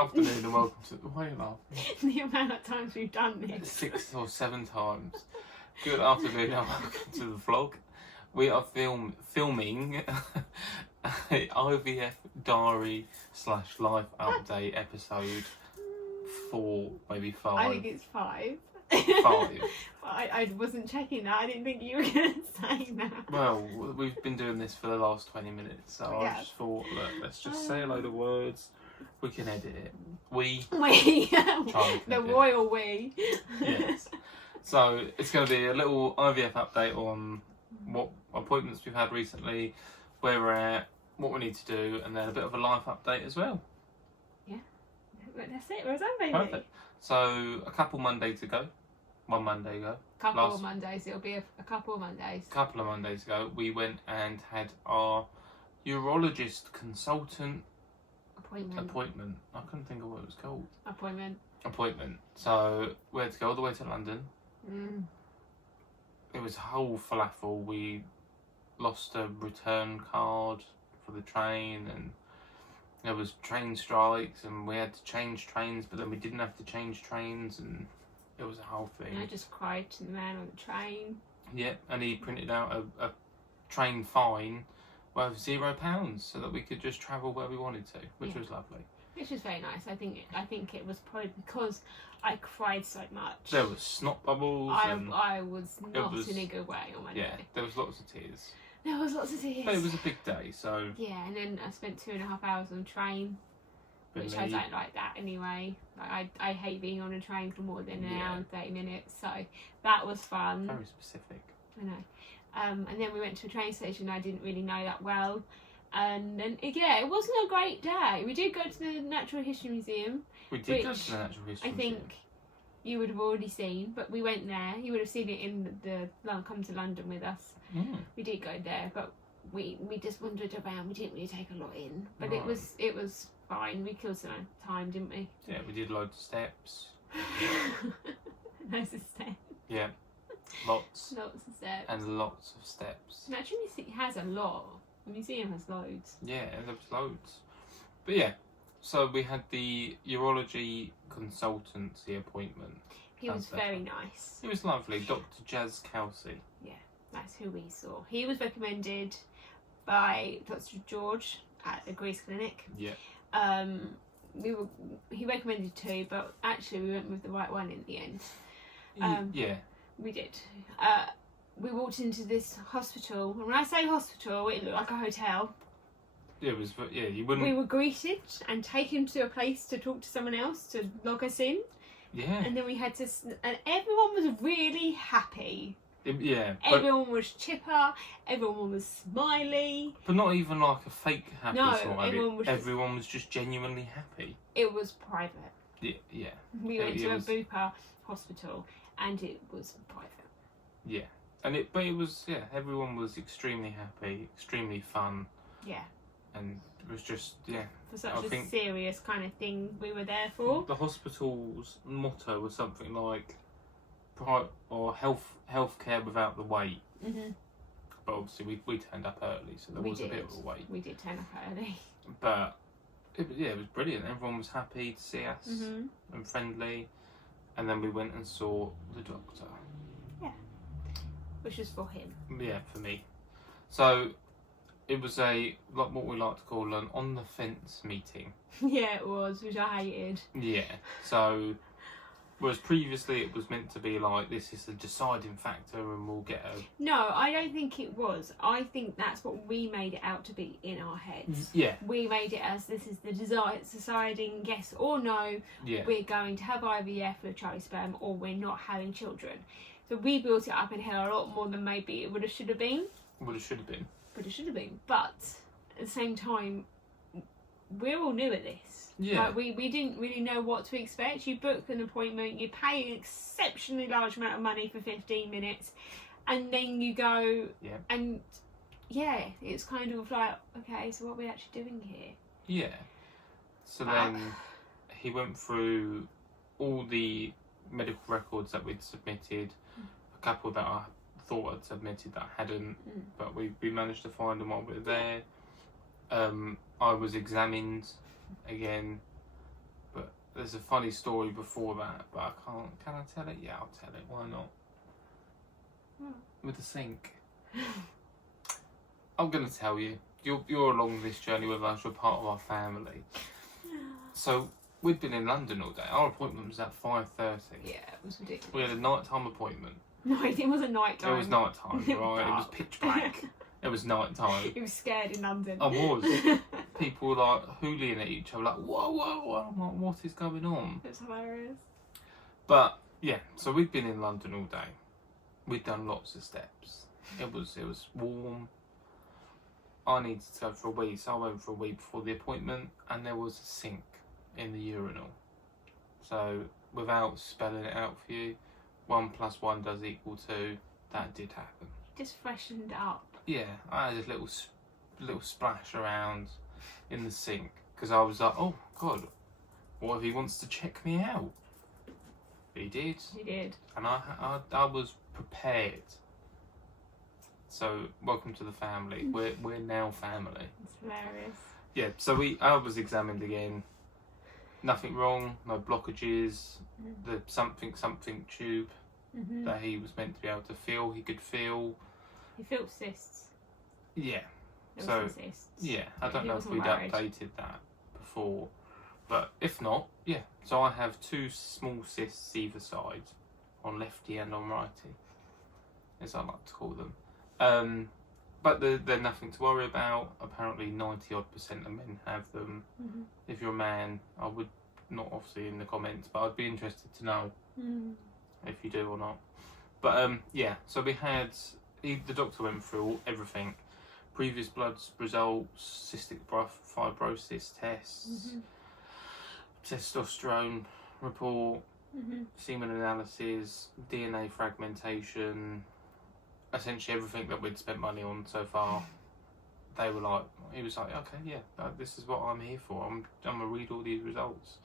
afternoon and welcome to... Why are you laughing? The amount of times we've done this. 6 or 7 times. Good afternoon and welcome to the vlog. We are filming a IVF diary / life update episode 4, maybe 5. I think it's 5. 5. I wasn't checking that. I didn't think you were going to say that. Well, we've been doing this for the last 20 minutes, so Yeah. I just thought, look, let's just say a load of words. We can edit it. We. The royal we. Yes. So it's going to be a little IVF update on what appointments we've had recently, where we're at, what we need to do, and then a bit of a life update as well. Yeah. That's it. We're done, baby. Perfect. So a couple Monday to go. One Monday ago. Couple of Mondays. It'll be a couple of Mondays. Couple of Mondays ago, we went and had our urologist consultant appointment. I couldn't think of what it was called. Appointment. So we had to go all the way to London. It was a whole falafel. We lost a return card for the train, and there was train strikes, and we had to change trains, but then we didn't have to change trains, and it was a whole thing. And I just cried to the man on the train. Yeah, and he printed out a train fine worth £0 so that we could just travel where we wanted to, which was lovely. Which was very nice. I think it was probably because I cried so much. There was snot bubbles. I was not in a good way on my day. Yeah, there was lots of tears. There was lots of tears. But it was a big day, so... Yeah, and then I spent 2.5 hours on the train, which I don't like that anyway. Like, I hate being on a train for more than an hour and 30 minutes, so that was fun. Very specific. I know. And then we went to a train station I didn't really know that well. And then, yeah, it wasn't a great day. We did go to the Natural History Museum. We did go to the Natural History Museum. I think you would have already seen, but we went there. You would have seen it in the Come to London with us. We did go there, but we just wandered around. We didn't really take a lot in, but it was fine. We killed some time, didn't we? Yeah, we did loads of steps. Loads of steps. Yeah, lots of steps. And lots of steps. Natural Museum has a lot. The museum has loads. Yeah, there was loads. But yeah, so we had the urology consultancy appointment. He was very nice. He was lovely, Dr. Jazz Kelsey. Yeah, that's who we saw. He was recommended by Dr. George at the Greece Clinic. Yeah. He recommended 2, but actually we went with the right one in the end. Yeah. We did. We walked into this hospital, and when I say hospital, it looked like a hotel. It was, yeah, you wouldn't... We were greeted and taken to a place to talk to someone else to log us in. Yeah. And then we had to... And everyone was really happy. Yeah. Everyone was chipper, everyone was smiley. But not even like a fake happy smile. Everyone was just genuinely happy. It was private. Yeah. We went to a Bupa hospital, and it was private. Yeah. But it was, yeah, everyone was extremely happy, extremely fun. Yeah. And it was just, yeah. For such a serious kind of thing we were there for. The hospital's motto was something like, healthcare without the wait. But obviously we turned up early, so there was a bit of a wait. We did turn up early. But, it was brilliant. Everyone was happy to see us and friendly. And then we went and saw the doctor. Which was for him. Yeah, for me. So, it was what we like to call an on-the-fence meeting. Yeah, it was, which I hated. Yeah, so, whereas previously it was meant to be like, this is the deciding factor and we'll get a... No, I don't think it was. I think that's what we made it out to be in our heads. Yeah. We made it as, this is the deciding yes or no. Yeah. We're going to have IVF with Charlie sperm, or we're not having children. So we built it up in here a lot more than maybe it should have been. But at the same time, we're all new at this. Yeah. Like, we didn't really know what to expect. You book an appointment, you pay an exceptionally large amount of money for 15 minutes, and then you go, and yeah, it's kind of like, okay, so what are we actually doing here? Yeah. So then he went through all the medical records that we'd submitted, a couple that I thought I'd submitted that I hadn't, but we managed to find them while we were there. I was examined again, there's a funny story before that, but I can't. Can I tell it? Yeah, I'll tell it. Why not? With the sink. I'm going to tell you. You're along this journey with us. You're part of our family. So we'd been in London all day. Our appointment was at 5:30. Yeah, it was ridiculous. We had a nighttime appointment. No, it wasn't night time. It was nighttime, right? It was pitch black. It was nighttime. He was scared in London. I was. People were like hooliging at each other, like, whoa, whoa, whoa. I'm like, what is going on? It's hilarious. But yeah, so we'd been in London all day. We'd done lots of steps. It was warm. I needed to go for a wee, so I went for a wee before the appointment, and there was a sink in the urinal. So without spelling it out for you, 1 + 1 does equal 2. That did happen. Just freshened up. Yeah, I had a little splash around in the sink because I was like, oh God, what if he wants to check me out? He did. He did. And I was prepared. So welcome to the family. We're now family. It's hilarious. Yeah. So I was examined again. Nothing wrong. No blockages. The something tube that he was meant to be able to feel. He could feel. He felt cysts. Yeah. There So was some cysts. yeah, I don't He know if wasn't we'd worried. updated that before, but if not, yeah. So I have 2 small cysts either side, on lefty and on righty, as I like to call them. But they're nothing to worry about. Apparently 90% of men have them. If you're a man, I would not obviously in the comments, but I'd be interested to know if you do or not. But yeah, so we had, the doctor went through everything. Previous blood results, cystic fibrosis tests, testosterone report, semen analysis, DNA fragmentation, essentially everything that we'd spent money on so far. They were like, he was like, okay, yeah, this is what I'm here for. I'm gonna read all these results.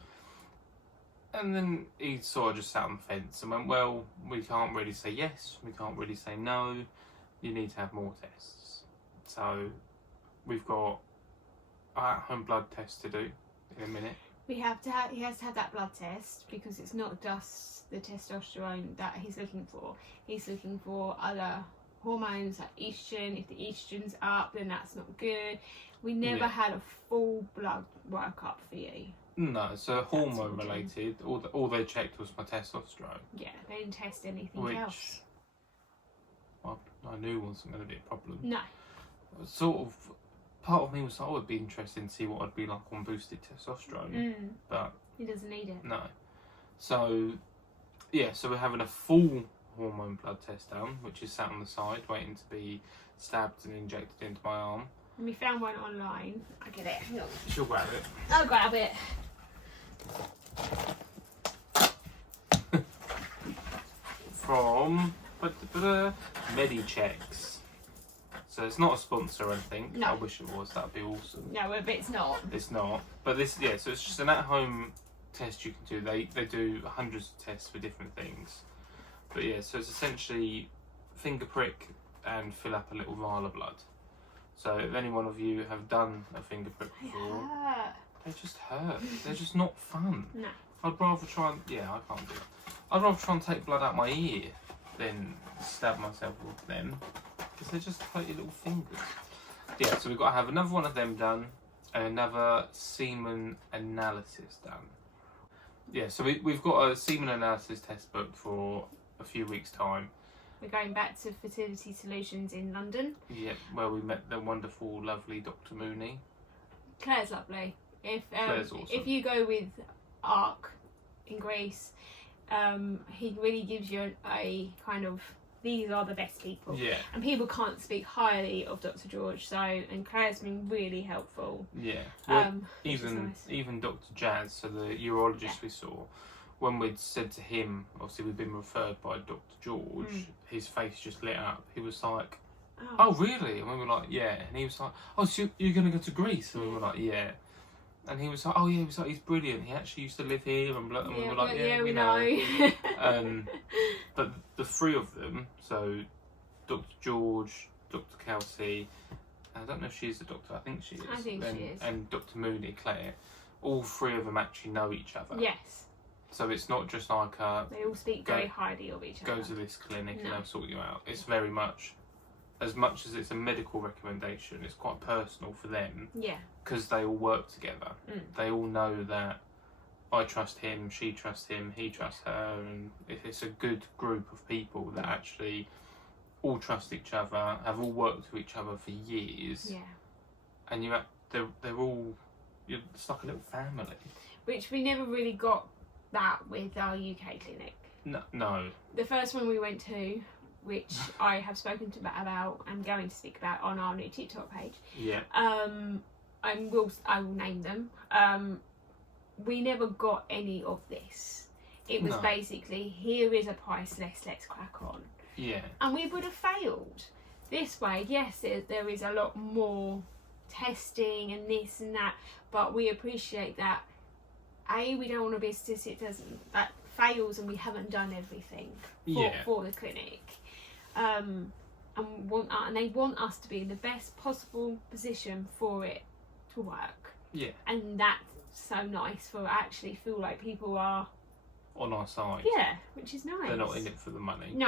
And then he sort of just sat on the fence and went, well, we can't really say yes, we can't really say no. You need to have more tests. So we've got an at-home blood test to do in a minute. He has to have that blood test because it's not just the testosterone that he's looking for. He's looking for other hormones like estrogen. If the estrogen's up, then that's not good. We never had a full blood workup for you. No, so hormone related. All they checked was my testosterone. Yeah, they didn't test anything else. Well, I knew wasn't going to be a problem. No. Sort of, part of me was like, oh, it'd be interesting to see what I'd be like on boosted testosterone. But he doesn't need it. No. So, yeah, so we're having a full hormone blood test done, which is sat on the side, waiting to be stabbed and injected into my arm. And we found one online. I get it. Hang on. She'll grab it. I'll grab it. From Medichecks. So it's not a sponsor or anything. No. I wish it was. That'd be awesome. No, but it's not. It's not. But this, yeah. So it's just an at-home test you can do. They do hundreds of tests for different things. But yeah, so it's essentially finger prick and fill up a little vial of blood. So if any one of you have done a finger prick before, they just hurt. They're just not fun. No. I'd rather try and, yeah, I can't do it. I'd rather try and take blood out my ear than stab myself with them, because they just hurt your little fingers. Yeah, so we've got to have another one of them done and another semen analysis done. Yeah, so we've got a semen analysis test booked for a few weeks' time. We're going back to Fertility Solutions in London. Yeah, where we met the wonderful, lovely Dr. Mooney. Claire's lovely. Claire's awesome. If you go with ARC in Greece, he really gives you a kind of, these are the best people. Yeah. And people can't speak highly of Dr. George, and Claire's been really helpful. Yeah. Well, even Dr. Jazz, so the urologist we saw, when we'd said to him, obviously we'd been referred by Dr. George, his face just lit up. He was like, oh really? And we were like, yeah. And he was like, oh, so you're going to go to Greece? And we were like, yeah. And he was like, oh yeah, he was like, he's brilliant. He actually used to live here, and we were like, yeah, we know. But the 3 of them, so Dr. George, Dr. Kelsey, I don't know if she's a doctor, I think she is. I think she is. And Dr. Mooney, Claire, all three of them actually know each other. Yes. So it's not just like they all speak very highly of each other. Go to this clinic and they'll sort you out. It's very much as it's a medical recommendation, it's quite personal for them. Yeah. Because they all work together. They all know that I trust him, she trusts him, he trusts her, and it's a good group of people that actually all trust each other, have all worked with each other for years. Yeah. And they're all, it's like a little family. Which we never really got that with our UK clinic. No. The first one we went to, which I have spoken to Matt about and going to speak about on our new TikTok page. Yeah. I will name them. We never got any of this. It was basically, here is a price list, let's crack on. Yeah. And we would have failed. This way, yes, there is a lot more testing and this and that, but we appreciate that. We don't want to be a statistic that fails and we haven't done everything for the clinic. And they want us to be in the best possible position for it to work. Yeah. And that's so nice for actually feel like people are on our side. Yeah, which is nice. They're not in it for the money. No.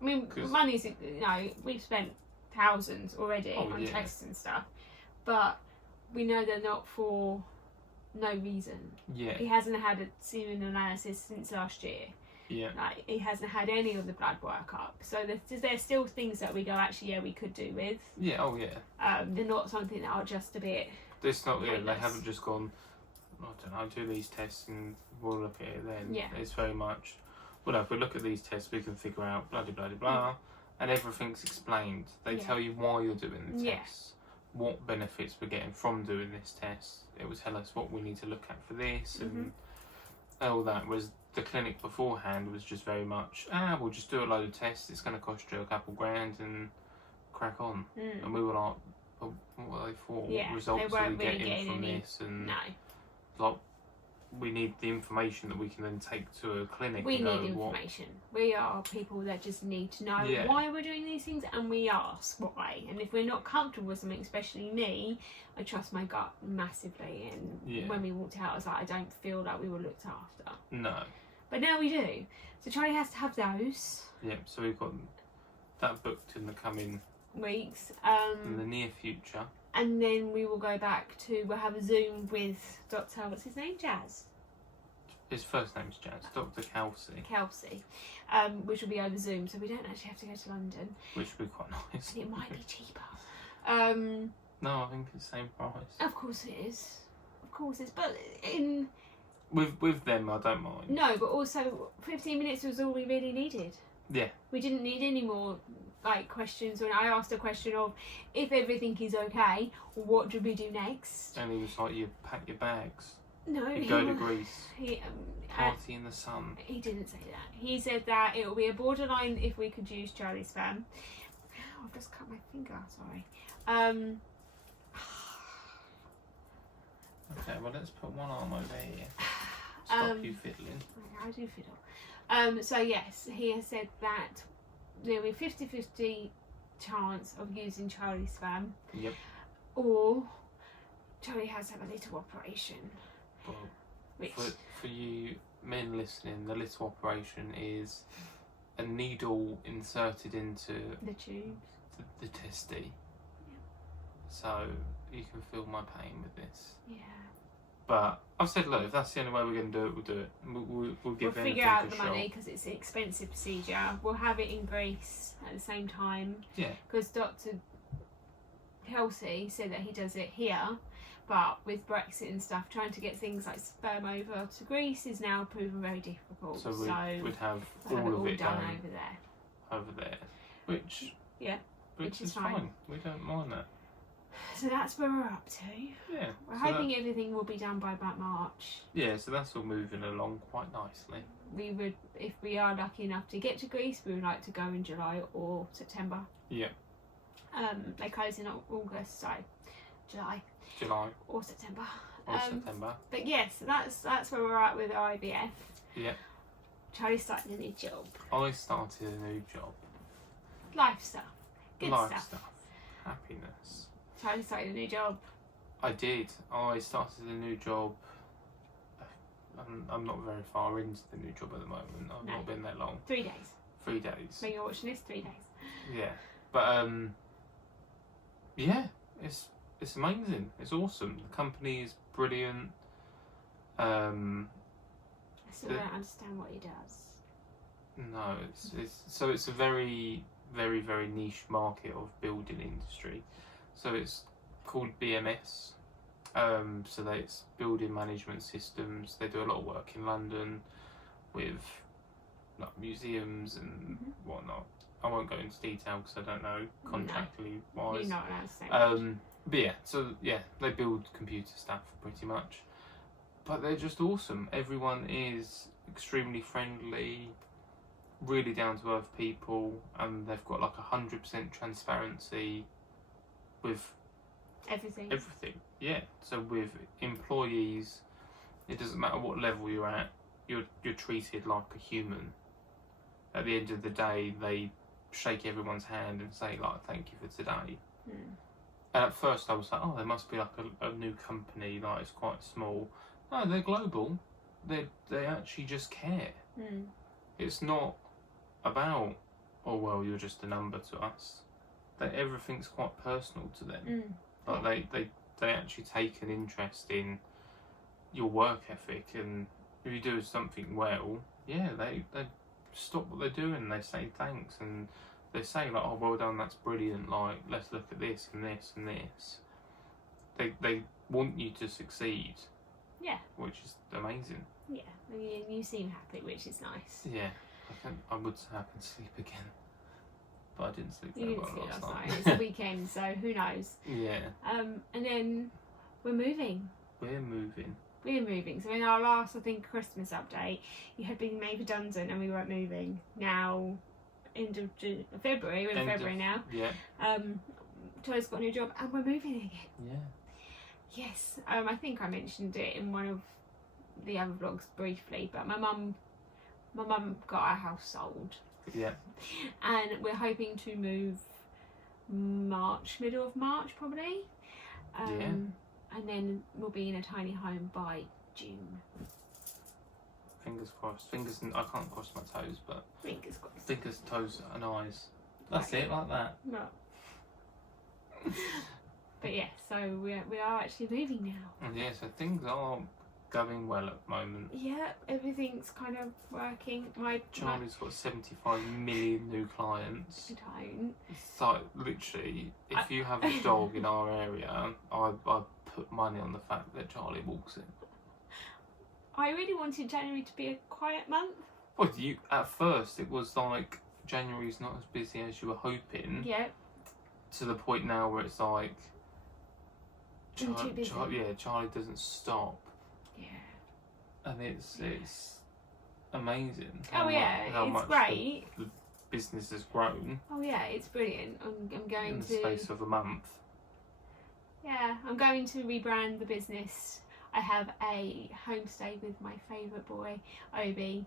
I mean, money's, we've spent thousands already on tests and stuff, but we know they're not for no reason. Yeah. He hasn't had a semen analysis since last year. Yeah. Like, he hasn't had any of the blood work up. So there's still things that we go, actually, we could do with. Yeah, oh yeah. They're not something that are just a bit... It's not, they haven't just gone, I don't know, do these tests and we'll look at it then. Yeah. It's very much, well, if we look at these tests, we can figure out blah, blah, blah, blah, and everything's explained. They tell you why you're doing the tests, what benefits we're getting from doing this test. It will tell us what we need to look at for this and all that. Was the clinic beforehand was just very much, we'll just do a load of tests, it's going to cost you a couple grand and crack on. And we were like, oh, what are they for? What results are we getting from this? And like, we need the information that we can then take to a clinic. We need information. We are people that just need to know why we're doing these things, and we ask why. And if we're not comfortable with something, especially me, I trust my gut massively. And when we walked out, I was like, I don't feel like we were looked after. No. But now we do. So Charlie has to have those. Yeah, so we've got that booked in the coming weeks. In the near future. And then we will go back to, we'll have a Zoom with Dr. what's his name? Jazz. His first name's Jazz, Dr. Kelsey. Which will be over Zoom, so we don't actually have to go to London. Which would be quite nice. And it might be cheaper. No, I think it's the same price. Of course it is. But with them, I don't mind. No, but also 15 minutes was all we really needed. Yeah. We didn't need any more questions. When I asked a question of if everything is okay, what do we do next? And he was like, you pack your bags. No, you go to Greece. Party in the sun. He didn't say that. He said that it will be a borderline if we could use Charlie's sperm. Oh, I've just cut my finger. Sorry. Okay, well let's put one arm over here. Stop you fiddling. I do fiddle. So yes, he has said that there will be 50-50 chance of using Charlie's sperm. Yep. Or Charlie has to have a little operation. Well, which... for you men listening, the little operation is a needle inserted into the tubes, the testy. Yep. So you can feel my pain with this. Yeah. But I've said, look, if that's the only way we're going to do it, we'll do it. We'll give We'll figure out the money because it's an expensive procedure. We'll have it in Greece at the same time. Yeah. Because Dr. Kelsey said that he does it here, but with Brexit and stuff, trying to get things like sperm over to Greece is now proven very difficult. So we'd have all of it done over there. Which is fine. We don't mind that. So that's where we're up to. Yeah. We're hoping everything will be done by about March. Yeah, so that's all moving along quite nicely. We would, if we are lucky enough to get to Greece, we would like to go in July or September. Yeah. They close in August, so July or September. But yes, that's where we're at with IVF. Yeah. Charlie started a new job. I started a new job. Life stuff. Good stuff. stuff. Happiness. Charlie started a new job. I did. I started a new job. I'm not very far into the new job at the moment. I've not been that long. 3 days. 3 days. When you're watching this, 3 days. Yeah, but yeah, it's amazing. It's awesome. The company is brilliant. I still don't understand what he does. No, it's a very, very, very niche market of building industry. So it's called BMS. So it's building management systems. They do a lot of work in London with like museums and whatnot. I won't go into detail because I don't know contractually wise. You're not allowed to say much. But yeah, so yeah, they build computer stuff pretty much. But they're just awesome. Everyone is extremely friendly, really down to earth people, and they've got like 100% transparency with Everything. Yeah. So with employees, it doesn't matter what level you're at, you're treated like a human. At the end of the day, they shake everyone's hand and say like, thank you for today. And at first I was like, oh, there must be like a new company, like it's quite small. No, they're global. They actually just care. It's not about, oh well, you're just a number to us. That everything's quite personal to them. Like they actually take an interest in your work ethic, and if you do something well, yeah, they stop what they're doing and they say thanks, and they say like, oh well done, that's brilliant, like let's look at this and this and this. They want you to succeed. Yeah. Which is amazing. Yeah, and you seem happy, which is nice. Yeah, I would say I can sleep again, but I didn't sleep very well last night. It's the weekend, so who knows? Yeah. And then we're moving. We're moving. So in our last, I think, Christmas update, you had been made redundant and we weren't moving. Now, end of February, we're in February now. Yeah. Toy's got a new job and we're moving again. Yeah. Yes. I think I mentioned it in one of the other vlogs briefly, but my mum got our house sold. Yeah. And we're hoping to move middle of March probably. Yeah. And then we'll be in a tiny home by June. Fingers crossed. I can't cross my toes, but fingers crossed. Fingers, toes, and eyes. That's it, like that. No. But yeah, so we are actually moving now. And yeah, so things are going well at the moment. Yeah, everything's kind of working. Charlie's got 75 million new clients. I don't. It's like, literally, if you have a dog in our area, I put money on the fact that Charlie walks in. I really wanted January to be a quiet month. Well, at first it was like January's not as busy as you were hoping. Yeah. To the point now where it's like, too busy. Charlie doesn't stop. Yeah. And it's amazing. How much great. The business has grown. Oh yeah, it's brilliant. I'm going in the space of a month. Yeah, I'm going to rebrand the business. I have a homestay with my favourite boy, Obi.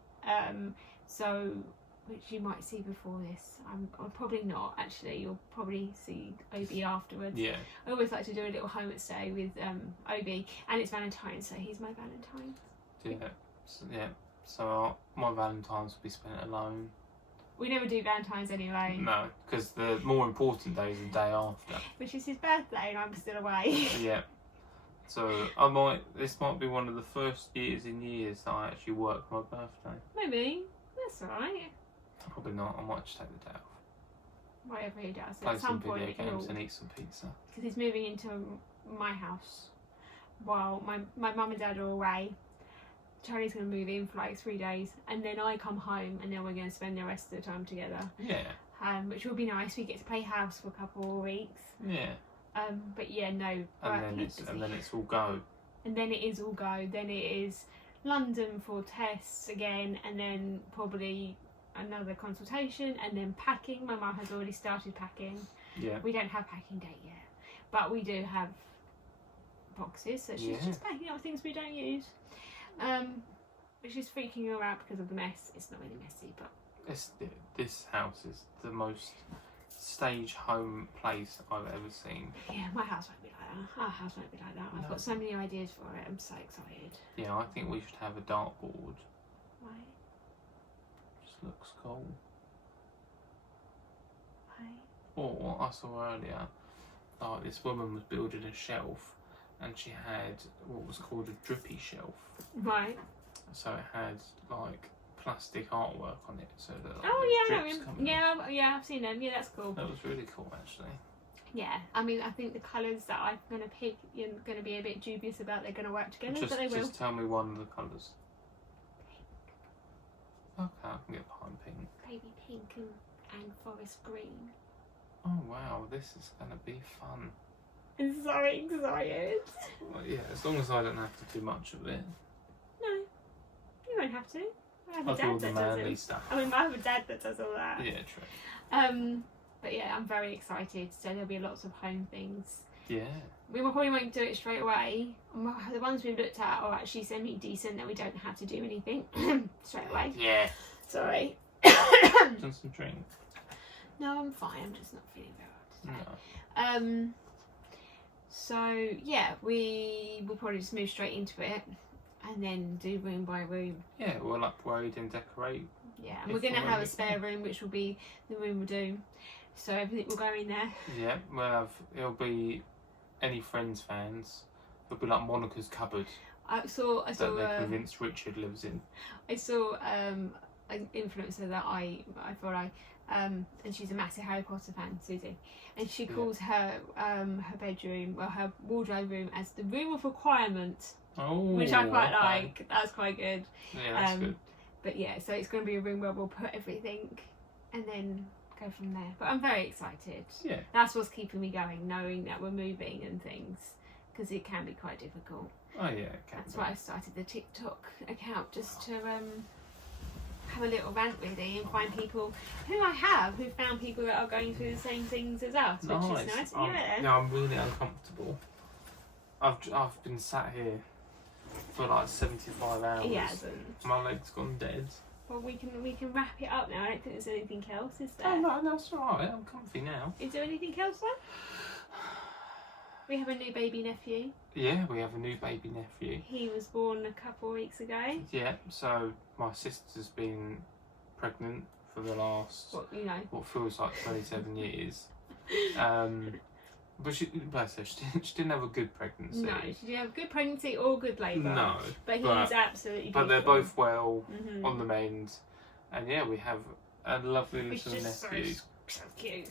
Which you might see before this. I'm probably not, actually. You'll probably see Obi afterwards. Yeah. I always like to do a little homestay with Obi, and it's Valentine's, so he's my Valentine's. Yeah. So my Valentine's will be spent alone. We never do Valentine's anyway. No, because the more important day is the day after. Which is his birthday, and I'm still away. Yeah. So this might be one of the first years in years that I actually work my birthday. Maybe. That's alright. Probably not. I might just take the day off. Whatever he does. Play At some some point video games and eat some pizza. Because he's moving into my house while my mum and dad are away. Charlie's going to move in for like 3 days, and then I come home, and then we're going to spend the rest of the time together. Yeah. Which will be nice. We get to play house for a couple of weeks. Yeah. But yeah, no. And then it's all go. And then it is all go. Then it is London for tests again, and then probably another consultation, and then packing. My mum has already started packing. Yeah. We don't have packing date yet, but we do have boxes, so she's just packing up things we don't use. Which is freaking her out because of the mess. It's not really messy, but this house is the most stage home place I've ever seen. Yeah, my house won't be like that. Our house won't be like that. I've No. got so many ideas for it. I'm so excited. Yeah, I think we should have a dartboard. Right. Just looks cool. Right. Or I saw earlier, like this woman was building a shelf, and she had what was called a drippy shelf. Right. So it had like plastic artwork on it, so that like, Oh there's yeah, drips coming yeah, yeah. I've seen them. Yeah, that's cool. That was really cool, actually. Yeah, I mean, I think the colours that I'm going to pick, you're going to be a bit dubious about. They're going to work together, but they will. Just tell me one of the colours. Okay, I can get behind pink. Baby pink and forest green. Oh wow, this is going to be fun. I'm so excited. Well, yeah, as long as I don't have to do much of it. No, you won't have to. I have a I'll do dad all the that does manly it. stuff. I mean, I have a dad that does all that. Yeah, true. But yeah, I'm very excited. So there'll be lots of home things. Yeah. We probably won't do it straight away. The ones we've looked at are actually semi-decent, and we don't have to do anything straight away. Yeah. Sorry. Done some drink. No, I'm fine. I'm just not feeling very well No. today. So yeah, we will probably just move straight into it, and then do room by room. Yeah, we'll upgrade and decorate. Yeah, and If we're going to we're have a ready. spare room, which will be the room we'll do. So everything will go in there. Yeah, we'll have, it'll be any Friends fans. It'll be like Monica's cupboard I saw that they're convinced Richard lives in. I saw an influencer that I follow, and she's a massive Harry Potter fan, Susie, and she calls her bedroom, well, her wardrobe room, as the room of requirement, Oh, which I quite okay. like. That's quite good. Yeah, that's good. But yeah, so it's going to be a room where we'll put everything, and then go from there. But I'm very excited. Yeah. That's what's keeping me going, knowing that we're moving and things, because it can be quite difficult. Oh yeah, it can That's be. why I started the TikTok account, just to have a little rant really, and find people who found people that are going through the same things as us, which is nice. Yeah, I'm really uncomfortable. I've been sat here for like 75 hours. He hasn't. My leg's gone dead. Well, we can wrap it up now. I don't think there's anything else, is there? Oh no, that's alright. I'm comfy now. Is there anything else then? We have a new baby nephew. Yeah, we have a new baby nephew. He was born a couple of weeks ago. Yeah, so my sister's been pregnant for the last what feels like 27 years. But bless her, she didn't have a good pregnancy. No, she didn't have a good pregnancy or good labour. No, but he's absolutely beautiful. But they're both well Mhm. on the mend, and yeah, we have a lovely He's little just nephew. so cute.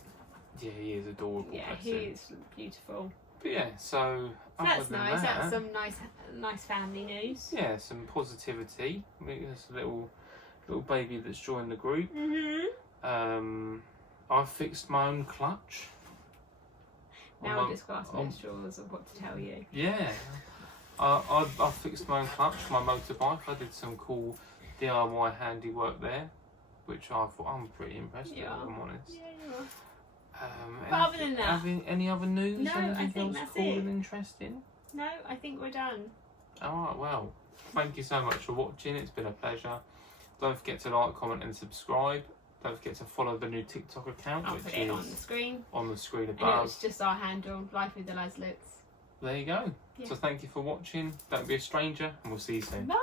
Yeah, he is adorable. Yeah, bless he him. is beautiful. But yeah, so So other that's than nice. that, That's some nice family news. yeah, some positivity. I mean, there's a little baby that's joined the group. Mhm. I fixed my own clutch. Now we're just grasping at straws of what to tell you. Yeah, I fixed my own clutch, my motorbike. I did some cool DIY handiwork there, which I thought I'm pretty impressed with, if I'm honest. Yeah, you are. But other than that- any other news? No, I Anything think else that's cool it. and interesting? No, I think we're done. Alright, well, thank you so much for watching. It's been a pleasure. Don't forget to like, comment and subscribe. Don't forget to follow the new TikTok account, I'll which put it is on the screen. on the screen And above. it's just our handle, Life with the Laslets. There you go. Yeah. So thank you for watching. Don't be a stranger, and we'll see you soon. Bye.